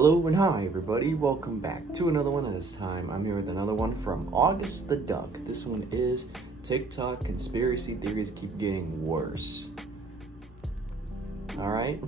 Hello and hi everybody, welcome back to another one, and this time I'm here with another one from August the Duck. This one is TikTok conspiracy theories keep getting worse. Alright,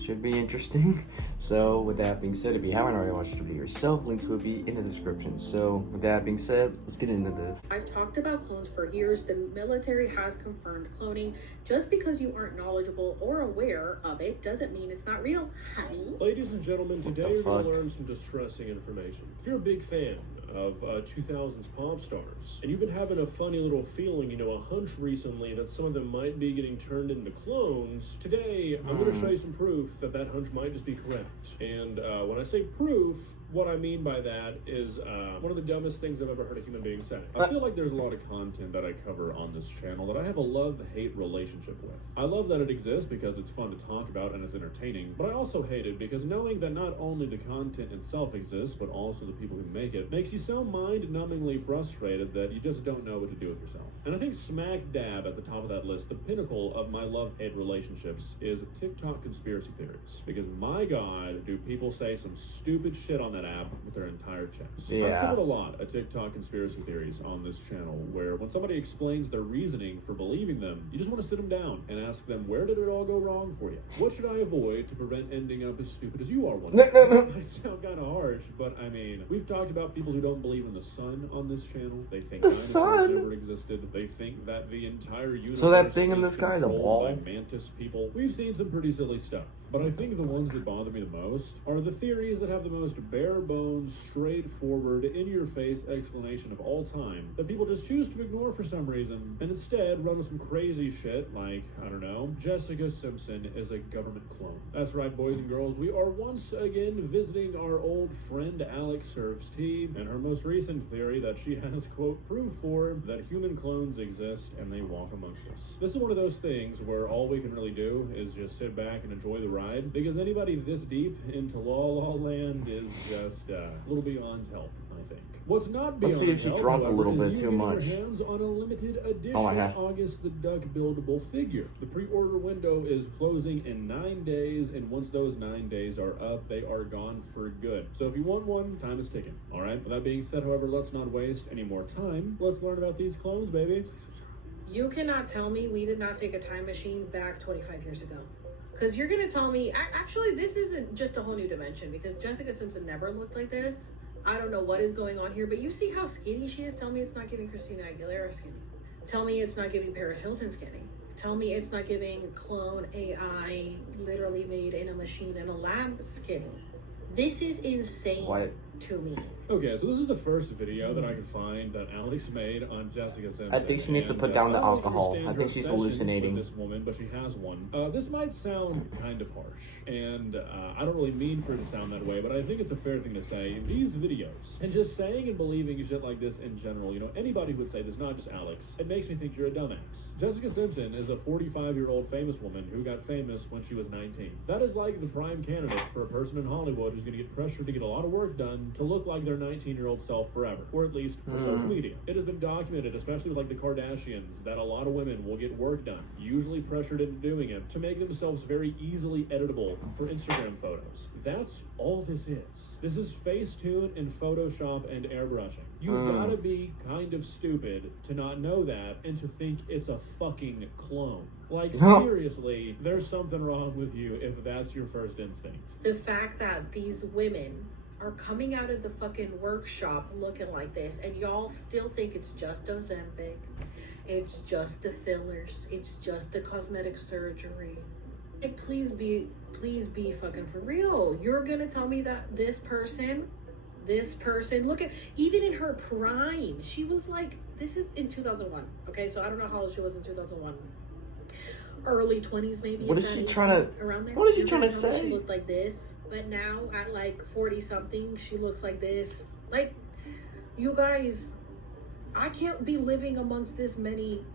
should be interesting. So with that being said, if you haven't already watched the video yourself, links will be in the description. So with that being said, let's get into this. I've talked about clones for years. The military has confirmed cloning. Just because you aren't knowledgeable or aware of it doesn't mean it's not real, honey. Ladies and gentlemen, today you're going to learn some distressing information. If you're a big fan of 2000s pop stars, and you've been having a funny little feeling, a hunch recently that some of them might be getting turned into clones, today I'm going to show you some proof that hunch might just be correct. And when I say proof, what I mean by that is one of the dumbest things I've ever heard a human being say. I feel like there's a lot of content that I cover on this channel that I have a love-hate relationship with. I love that it exists because it's fun to talk about and it's entertaining, but I also hate it because knowing that not only the content itself exists, but also the people who make it, makes you so mind-numbingly frustrated that you just don't know what to do with yourself. And I think smack dab at the top of that list, the pinnacle of my love-hate relationships, is TikTok conspiracy theories. Because my God, do people say some stupid shit on that app with their entire chest. Yeah. I've covered a lot of TikTok conspiracy theories on this channel where when somebody explains their reasoning for believing them, you just want to sit them down and ask them, where did it all go wrong for you? What should I avoid to prevent ending up as stupid as you are one day? It might sound kind of harsh, but I mean, we've talked about people who don't believe in the sun on this channel. They think dinosaurs never existed. They think that the entire universe So that thing in the is sky is a controlled ball? by mantis people. We've seen some pretty silly stuff, but I think the ones that bother me the most are the theories that have the most bare bones, straightforward, in-your-face explanation of all time that people just choose to ignore for some reason and instead run with some crazy shit like, I don't know, Jessica Simpson is a government clone. That's right, boys and girls, we are once again visiting our old friend Alex Serves Tea and her most recent theory that she has, quote, proof for that human clones exist and they walk amongst us. This is one of those things where all we can really do is just sit back and enjoy the ride, because anybody this deep into La Land is just a little beyond help, I think. What's not beyond Let's see if she help, drunk a however, little is bit you too getting much. your hands on a limited edition August the Duck buildable figure. The pre-order window is closing in 9 days, and once those 9 days are up, they are gone for good. So if you want one, time is ticking, all right? With that being said, however, let's not waste any more time. Let's learn about these clones, baby. Please subscribe. You cannot tell me we did not take a time machine back 25 years ago. Because you're going to tell me, actually, this isn't just a whole new dimension, because Jessica Simpson never looked like this. I don't know what is going on here, but you see how skinny she is? Tell me it's not giving Christina Aguilera skinny. Tell me it's not giving Paris Hilton skinny. Tell me it's not giving clone AI, literally made in a machine in a lab, skinny. This is insane to me. Okay, so this is the first video that I could find that Alex made on Jessica Simpson. I think she needs to put down the alcohol. I think she's hallucinating. This woman, but she has one. This might sound kind of harsh, and I don't really mean for it to sound that way, but I think it's a fair thing to say. These videos, and just saying and believing shit like this in general, anybody who would say this, not just Alex, it makes me think you're a dumbass. Jessica Simpson is a 45-year-old famous woman who got famous when she was 19. That is like the prime candidate for a person in Hollywood who's going to get pressured to get a lot of work done to look like their 19-year-old self forever, or at least for social media. It has been documented, especially with like the Kardashians, that a lot of women will get work done, usually pressured into doing it, to make themselves very easily editable for Instagram photos. That's all this is. This is Facetune and Photoshop and airbrushing. You gotta be kind of stupid to not know that and to think it's a fucking clone. Like, seriously, there's something wrong with you if that's your first instinct. The fact that these women are coming out of the fucking workshop looking like this, and y'all still think it's just Ozempic, it's just the fillers, it's just the cosmetic surgery. Like, please be fucking for real. You're gonna tell me that this person, look at, even in her prime, she was like, this is in 2001, okay? So I don't know how old she was in 2001. Early 20s, maybe. What is she trying to? Around there. What is she trying to say? She looked like this, but now at like 40 something, she looks like this. Like, you guys, I can't be living amongst this many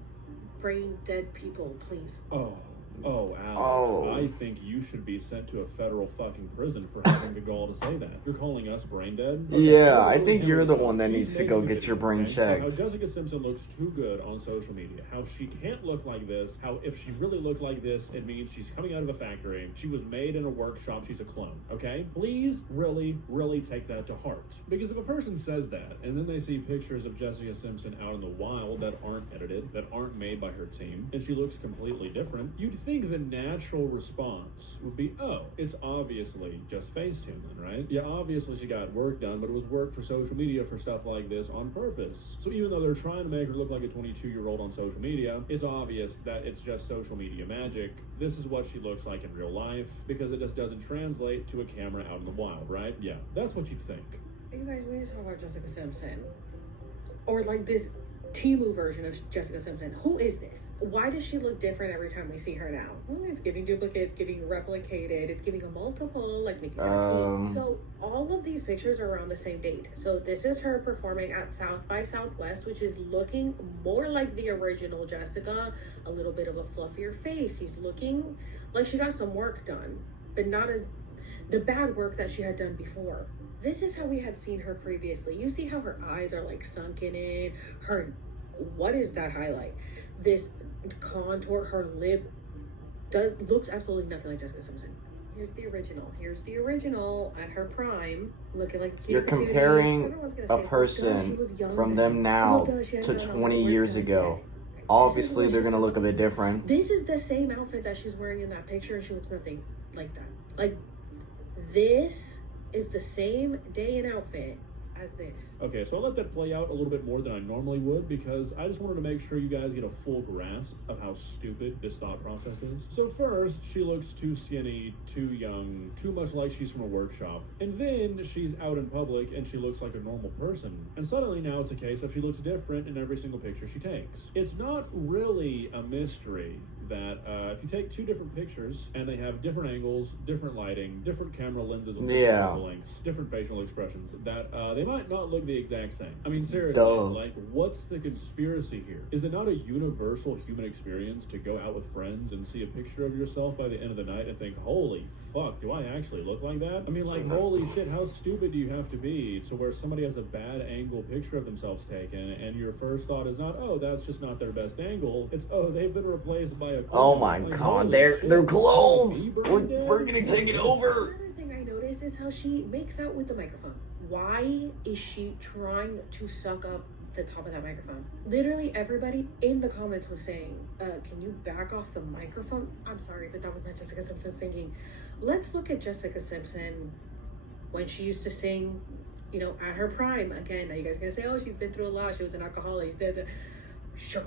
brain dead people, please. Oh, Alex. Oh. I think you should be sent to a federal fucking prison for having the gall to say that. You're calling us brain dead? Okay, Yeah, I really think handle you're the this one out. that She's needs to making go a get video, your brain okay? checked. Like how Jessica Simpson looks too good on social media. How she can't look like this. How if she really looked like this, it means she's coming out of a factory. She was made in a workshop. She's a clone, okay? Please really, really take that to heart. Because if a person says that, and then they see pictures of Jessica Simpson out in the wild that aren't edited, that aren't made by her team, and she looks completely different, you'd think the natural response would be, oh, it's obviously just Facetune then, right? Yeah, obviously she got work done, but it was work for social media for stuff like this on purpose. So even though they're trying to make her look like a 22-year-old on social media, it's obvious that it's just social media magic. This is what she looks like in real life, because it just doesn't translate to a camera out in the wild, right? Yeah, that's what you'd think. You guys, when you talk about Jessica Simpson, or like this Temu version of Jessica Simpson, who is this? Why does she look different every time we see her now? It's giving duplicate, it's giving replicated, it's giving a multiple, like Mickey Sarkey. So all of these pictures are around the same date. So this is her performing at South by Southwest, which is looking more like the original Jessica, a little bit of a fluffier face. She's looking like she got some work done, but not as the bad work that she had done before. This is how we had seen her previously. You see how her eyes are like sunken in, what is that highlight? This contour, her lip looks absolutely nothing like Jessica Simpson. Here's the original at her prime, looking like a cutie You're patootie. comparing Everyone's gonna a say, person she was young from then. them now She hadn't to done all 20 that years work ago. yet. Obviously, This is they're what going to she's look a bit different. This is the same outfit that she's wearing in that picture, and she looks nothing like that. Like, this is the same day and outfit as this. Okay, so I'll let that play out a little bit more than I normally would, because I just wanted to make sure you guys get a full grasp of how stupid this thought process is. So first, she looks too skinny, too young, too much like she's from a workshop. And then she's out in public and she looks like a normal person. And suddenly now it's a case of she looks different in every single picture she takes. It's not really a mystery that if you take two different pictures and they have different angles, different lighting, different camera lenses with different focal lengths, different facial expressions, that they might not look the exact same. I mean, seriously, like, what's the conspiracy here? Is it not a universal human experience to go out with friends and see a picture of yourself by the end of the night and think, holy fuck, do I actually look like that? I mean, like, holy shit, how stupid do you have to be to where somebody has a bad angle picture of themselves taken and your first thought is not, oh, that's just not their best angle. It's, oh, they've been replaced by a clone. Oh my god, they're clones! We're gonna take it over! Another thing I noticed is how she makes out with the microphone. Why is she trying to suck up the top of that microphone? Literally everybody in the comments was saying, can you back off the microphone? I'm sorry, but that was not Jessica Simpson singing. Let's look at Jessica Simpson when she used to sing, you know, at her prime. Again, now you guys are gonna say, oh, she's been through a lot, she was an alcoholic. Sure.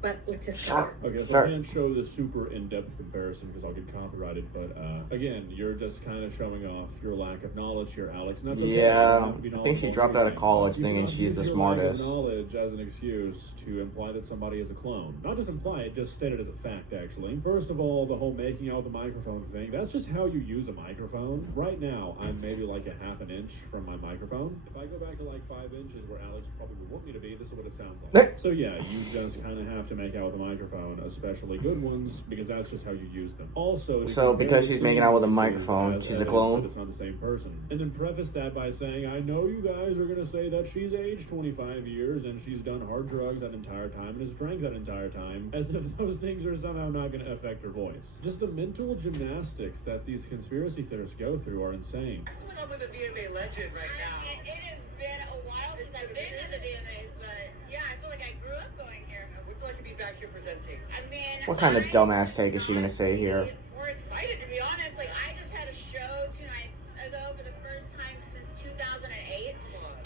But let's just Okay, so I can't show the super in-depth comparison because I'll get copyrighted, but again, you're just kind of showing off your lack of knowledge here, Alex, and that's okay. Yeah, I think she dropped out of college thinking she's the smartest. Lack of knowledge as an excuse to imply that somebody is a clone. Not just imply it, just state it as a fact, actually. First of all, the whole making out the microphone thing, that's just how you use a microphone. Right now, I'm maybe like a half an inch from my microphone. If I go back to like 5 inches where Alex probably would want me to be, this is what it sounds like. So yeah, you just kind of have to make out with a microphone, especially good ones, because that's just how you use them. Also, so because she's making out with a microphone, she's a clone? It's not the same person. And then preface that by saying, I know you guys are going to say that she's aged 25 years and she's done hard drugs that entire time and has drank that entire time, as if those things are somehow not going to affect her voice. Just the mental gymnastics that these conspiracy theorists go through are insane. I'm coming up with a VMA legend right now. It has been a while since I've been to the VMAs, but yeah, I feel like I grew up going here. Would you like to be back here presenting? I mean, What kind of dumbass take is she gonna say here? More excited, to be honest. Like, I just had a show 2 nights ago for the first time since 2008,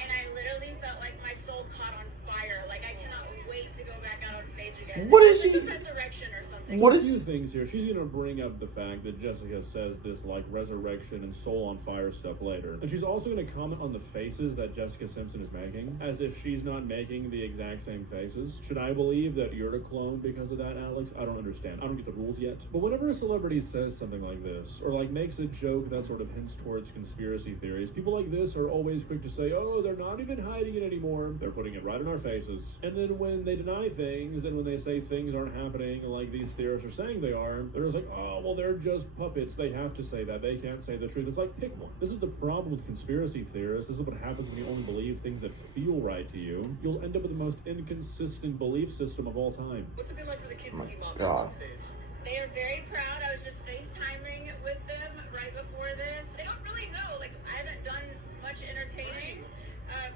and I literally felt like my soul caught on fire. Like, I cannot wait to go back out on stage again. What is It's she? like a resurrection or something. What A is? few things here. She's going to bring up the fact that Jessica says this, like, resurrection and soul on fire stuff later. And she's also going to comment on the faces that Jessica Simpson is making, as if she's not making the exact same faces. Should I believe that you're a clone because of that, Alex? I don't understand. I don't get the rules yet. But whenever a celebrity says something like this, or, like, makes a joke that sort of hints towards conspiracy theories, people like this are always quick to say, oh, they're not even hiding it anymore. They're putting it right in our faces. And then when they deny things, and when they say things aren't happening, like these theorists are saying they are, they're just like, oh, well, they're just puppets. They have to say that. They can't say the truth. It's like, pick one. This is the problem with conspiracy theorists. This is what happens when you only believe things that feel right to you. You'll end up with the most inconsistent belief system of all time. What's it been like for the kids Oh to see my mom God. on stage? They are very proud. I was just FaceTiming with them right before this. They don't really know. Like, I haven't done much entertaining.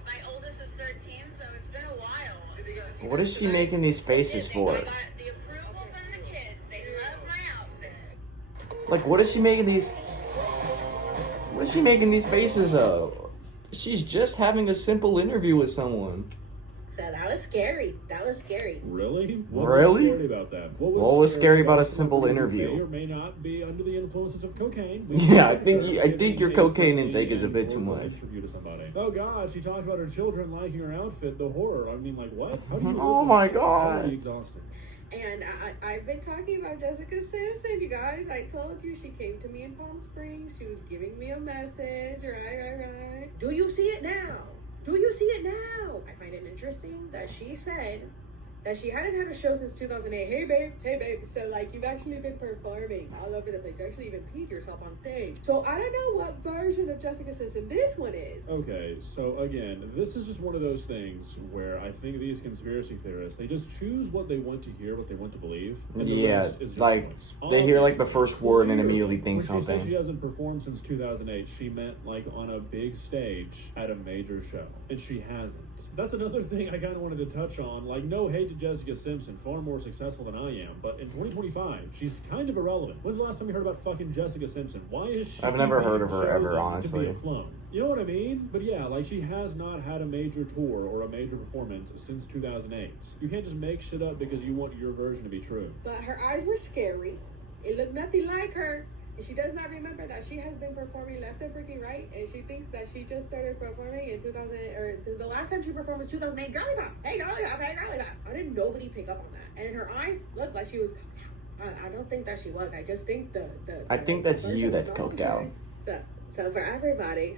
My oldest is 13, so it's been a while. So. What is she making these faces for? I got the approval from the kids. They love my outfit. Like, what is she making these? What is she making these faces of? She's just having a simple interview with someone. So that was scary. That was scary. Really? What Really? was scary about that? What was scary about a simple someone who interview? May or may not be under the influences of cocaine. Yeah, I think Giving your a cocaine friendly intake is a and bit too cordial much. Interview to somebody. Oh God, she talked about her children liking her outfit. The horror. I mean, like what? How do you? Oh live my like this? It's gotta God. be exhausting. And I've been talking about Jessica Simpson, you guys. I told you she came to me in Palm Springs. She was giving me a message, right. Do you see it now? Do you see it now? I find it interesting that she said that she hadn't had a show since 2008. Hey, babe. So, like, you've actually been performing all over the place. You actually even peed yourself on stage. So, I don't know what version of Jessica Simpson this one is. Okay, so again, this is just one of those things where I think these conspiracy theorists, they just choose what they want to hear, what they want to believe, and the Yeah, rest is just like, noise. they hear, like, the Obviously, first word and clearly, immediately think when she said something. she hasn't performed since 2008, she meant, like, on a big stage at a major show, and she hasn't. That's another thing I kind of wanted to touch on. Like, no hate to Jessica Simpson, far more successful than I am, but in 2025, she's kind of irrelevant. When's the last time you heard about fucking Jessica Simpson? Why is she I've never being heard of her ever, chosen honestly. to be a clone? You know what I mean? But yeah, like, she has not had a major tour or a major performance since 2008. You can't just make shit up because you want your version to be true. But her eyes were scary. It looked nothing like her. And she does not remember that she has been performing left and freaking right. And she thinks that she just started performing in 2000, or the last time she performed was 2008. Girly pop. Hey, girly pop. Hey, girly pop. How did nobody pick up on that? And her eyes looked like she was coked out. I don't think that she was. I just think I think that's version you was that's all coked out. So for everybody.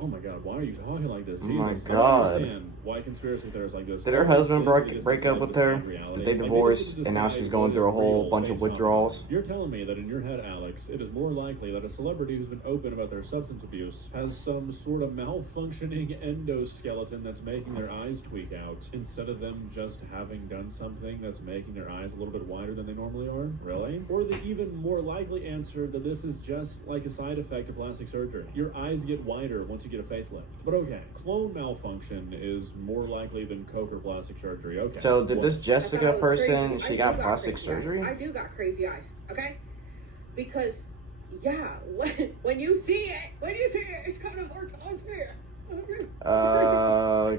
Oh my god, why are you talking like this? Oh my Jesus. I God. don't understand why conspiracy theorists like this. Did her always husband think they just break get up to with her? decide reality. Did they Like, divorce just get to and now decide she's going what through a is whole real bunch of based on withdrawals? that. You're telling me that in your head, Alex, it is more likely that a celebrity who's been open about their substance abuse has some sort of malfunctioning endoskeleton that's making their eyes tweak out, instead of them just having done something that's making their eyes a little bit wider than they normally are? Really? Or the even more likely answer that this is just like a side effect of plastic surgery. Your eyes get wider once you get a facelift. But okay, clone malfunction is more likely than coke or plastic surgery. Okay. So did this I thought Jessica it was person, crazy. she I got do plastic crazy eyes. surgery? I do got crazy eyes, okay? Because, yeah, when you see it, it's kind of hard to unsee.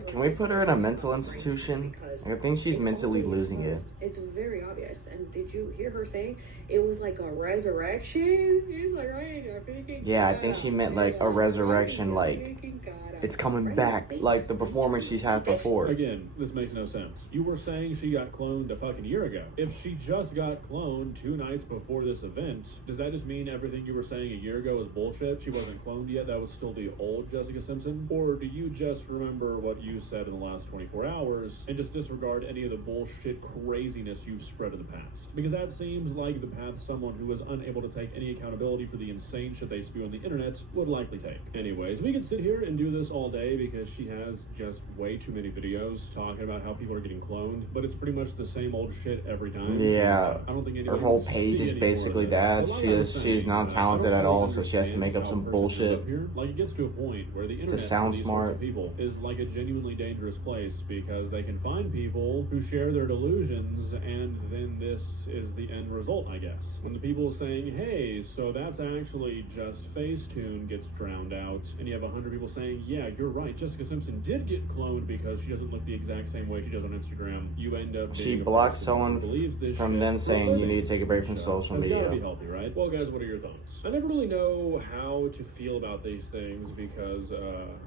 Can we put her in a mental institution? I think she's mentally losing it. It's very obvious. And did you hear her saying it was like a resurrection? She's like, right, I freaking Yeah, I God think she out. meant like a resurrection, like Freaking God out. it's coming Right? back, Bitch. like the performance she's had before. Again, this makes no sense. You were saying she got cloned a fucking year ago. If she just got cloned 2 nights before this event, does that just mean everything you were saying a year ago was bullshit? She wasn't cloned yet? That was still the old Jessica Simpson? Or do you just remember what you said in the last 24 hours and just disregard any of the bullshit craziness you've spread in the past? Because that seems like the path someone who is unable to take any accountability for the insane shit they spew on the internet would likely take. Anyways, we could sit here and do this all day because she has just way too many videos talking about how people are getting cloned, but it's pretty much the same old shit every time. Yeah, I don't think her anybody whole wants to page see is any more of basically this. that. But like She I was is saying, not I talented don't at really all, so she has to understand make up how some a person ends bullshit up here. Like, it gets to a point where the internet sound for these smart. sorts of people is like a genuinely dangerous place because they can find people who share their delusions, and then this is the end result, I guess. When the people saying, hey, so that's actually just Facetune gets drowned out, and you have 100 people saying, yeah, you're right, Jessica Simpson did get cloned because she doesn't look the exact same way she does on Instagram, you end up She being a blocked person someone who believes this from shit them for a saying you living. need to take a break from So, social that's gotta be media. healthy, right? Well, guys, what are your thoughts? I never really know how to feel about these things because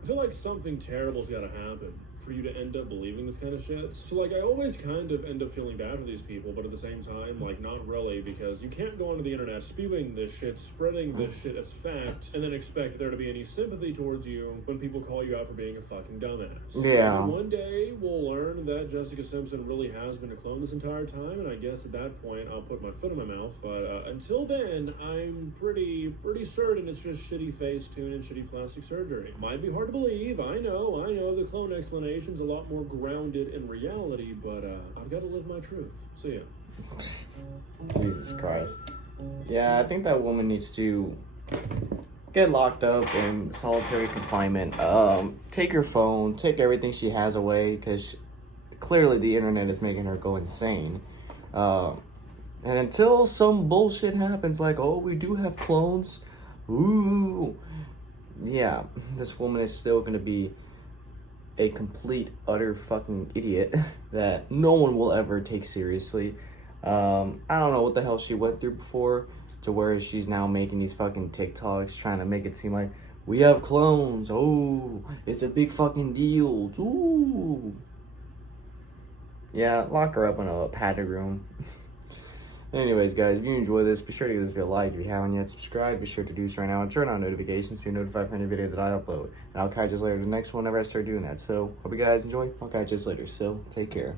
I feel like something terrible's gotta happen for you to end up believing this kind of shit. So, like, I always kind of end up feeling bad for these people, but at the same time, like, not really, because you can't go onto the internet spewing this shit, spreading this shit as fact, and then expect there to be any sympathy towards you when people call you out for being a fucking dumbass. Yeah. Maybe one day we'll learn that Jessica Simpson really has been a clone this entire time, and I guess at that point I'll put my foot in my mouth. But until then, I'm pretty certain it's just shitty Facetune and shitty plastic surgery. Might be hard to believe. I know. The clone explanation's a lot more grounded in reality, but I've got to live my truth. See ya. Jesus Christ. Yeah, I think that woman needs to get locked up in solitary confinement. Take her phone, take everything she has away, because clearly the internet is making her go insane. And until some bullshit happens, like, oh, we do have clones, ooh, yeah, this woman is still gonna be a complete, utter fucking idiot that no one will ever take seriously. I don't know what the hell she went through before to where she's now making these fucking TikToks trying to make it seem like we have clones. Oh, it's a big fucking deal. Ooh. Yeah, lock her up in a padded room. Anyways, guys, if you enjoy this, be sure to give this video a like. If you haven't yet subscribed, be sure to do so right now and turn on notifications to be notified for any video that I upload. And I'll catch you later in the next one whenever I start doing that. So, hope you guys enjoy. I'll catch you later. So, take care.